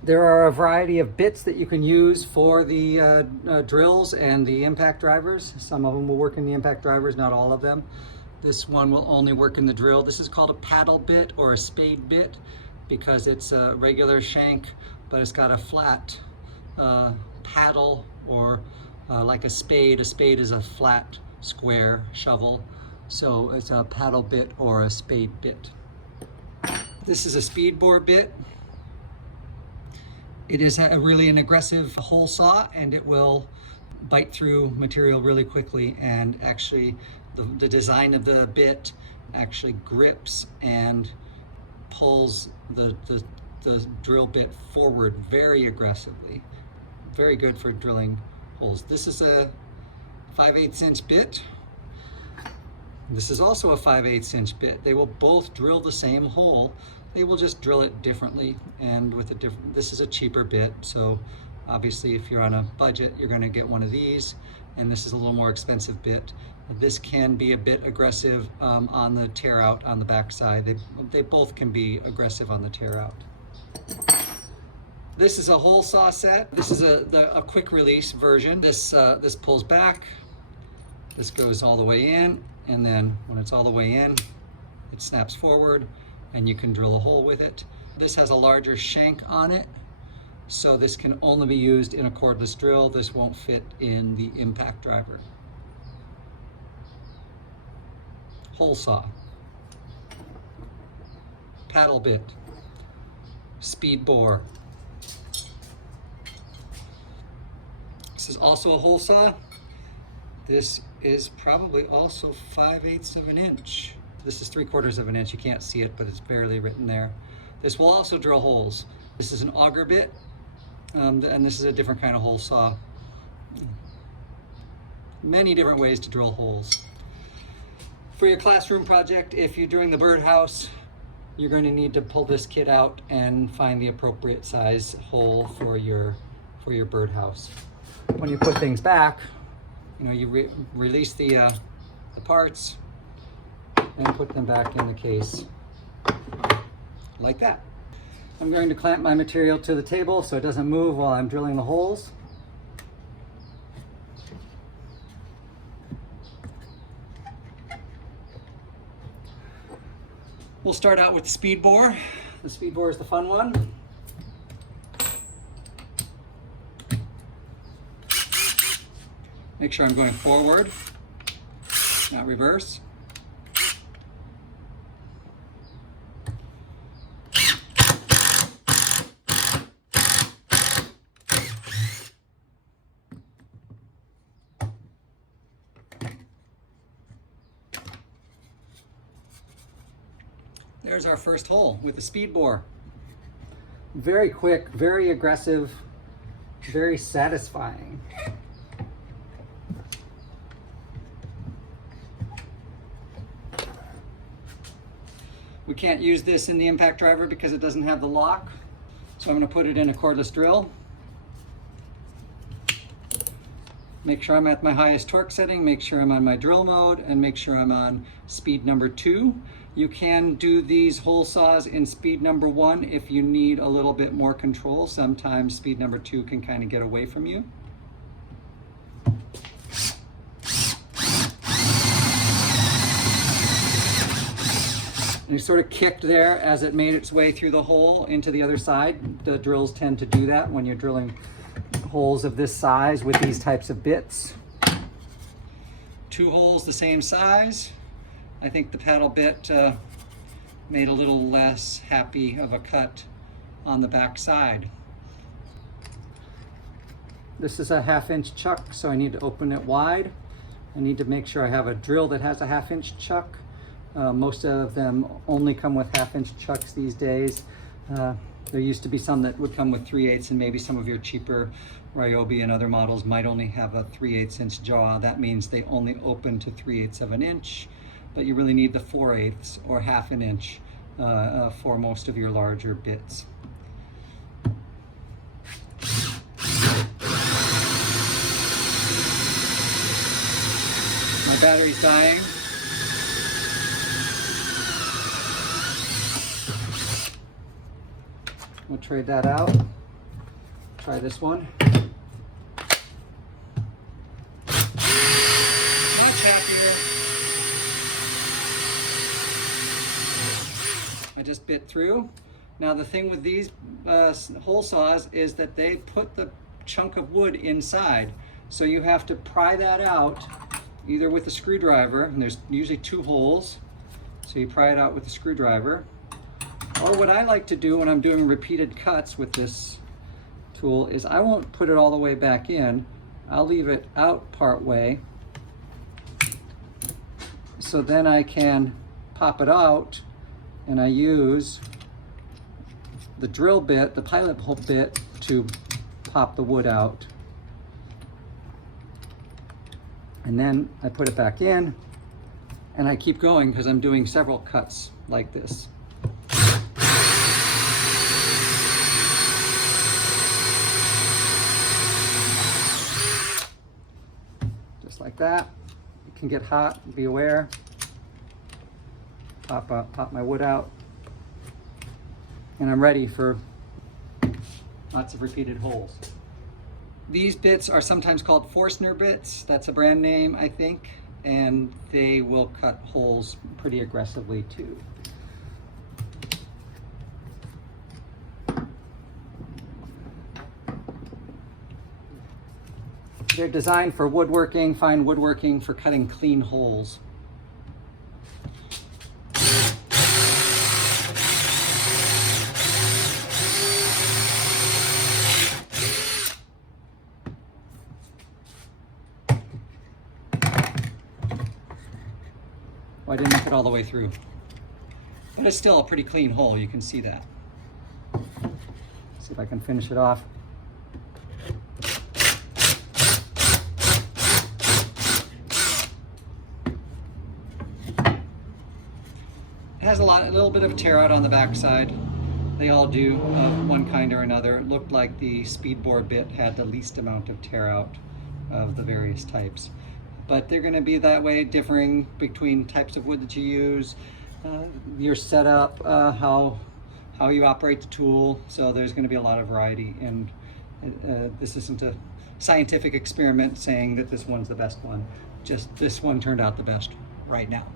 There are a variety of bits that you can use for the drills and the impact drivers. Some of them will work in the impact drivers, not all of them. This one will only work in the drill. This is called a paddle bit or a spade bit because it's a regular shank, but it's got a flat paddle or like a spade. A spade is a flat square shovel. So it's a paddle bit or a spade bit. This is a speed bore bit. It is really an aggressive hole saw, and it will bite through material really quickly, and actually the design of the bit actually grips and pulls the drill bit forward very aggressively. Very good for drilling holes. This is a 5/8 inch bit. This is also a 5/8 inch bit. They will both drill the same hole. They will just drill it differently, and with a different, this is a cheaper bit, so obviously if you're on a budget you're going to get one of these, and this is a little more expensive bit. This can be a bit aggressive on the tear out on the back side. They both can be aggressive on the tear out. This is a hole saw set. This is a quick release version. This pulls back, this goes all the way in, and then when it's all the way in, it snaps forward, and you can drill a hole with it. This has a larger shank on it, so this can only be used in a cordless drill. This won't fit in the impact driver. Hole saw, paddle bit, speed bore. This is also a hole saw. This is probably also 5/8 of an inch. This is 3/4 of an inch. You can't see it, but it's barely written there. This will also drill holes. This is an auger bit, and this is a different kind of hole saw. Many different ways to drill holes. For your classroom project, if you're doing the birdhouse, you're going to need to pull this kit out and find the appropriate size hole for your birdhouse. When you put things back, you release the parts and put them back in the case like that. I'm going to clamp my material to the table so it doesn't move while I'm drilling the holes. We'll start out with the speed bore. The speed bore is the fun one. Make sure I'm going forward, not reverse. There's our first hole with the speed bore. Very quick, very aggressive, very satisfying. We can't use this in the impact driver because it doesn't have the lock, so I'm going to put it in a cordless drill. Make sure I'm at my highest torque setting, make sure I'm on my drill mode, and make sure I'm on speed number 2. You can do these hole saws in speed number 1 if you need a little bit more control. Sometimes speed number 2 can kind of get away from you. And it sort of kicked there as it made its way through the hole into the other side. The drills tend to do that when you're drilling holes of this size with these types of bits. 2 holes the same size. I think the paddle bit made a little less happy of a cut on the back side. This is a 1/2 inch chuck, so I need to open it wide. I need to make sure I have a drill that has a 1/2 inch chuck. Most of them only come with 1/2 inch chucks these days. There used to be some that would come with 3/8, and maybe some of your cheaper Ryobi and other models might only have a 3/8 inch jaw. That means they only open to 3/8 of an inch, but you really need the 4/8 or 1/2 an inch for most of your larger bits. My battery's dying. We'll trade that out. try this one. Not happier. I just bit through. Now the thing with these hole saws is that they put the chunk of wood inside. So you have to pry that out either with a screwdriver, and there's usually 2 holes. So you pry it out with a screwdriver. Or what I like to do when I'm doing repeated cuts with this tool is I won't put it all the way back in. I'll leave it out part way. So then I can pop it out, and I use the drill bit, the pilot hole bit, to pop the wood out. And then I put it back in, and I keep going because I'm doing several cuts like this. Just like that. It can get hot, be aware. Pop my wood out. And I'm ready for lots of repeated holes. These bits are sometimes called Forstner Bits. That's a brand name, I think, and they will cut holes pretty aggressively too. They're designed for woodworking, fine woodworking, for cutting clean holes. Well, I didn't make it all the way through, but it's still a pretty clean hole. You can see that. See if I can finish it off. It has a little bit of tear out on the back side. They all do, of one kind or another. It looked like the speed bore bit had the least amount of tear out of the various types. But they're going to be that way, differing between types of wood that you use, your setup, how you operate the tool. So there's going to be a lot of variety, and this isn't a scientific experiment saying that this one's the best one. Just this one turned out the best right now.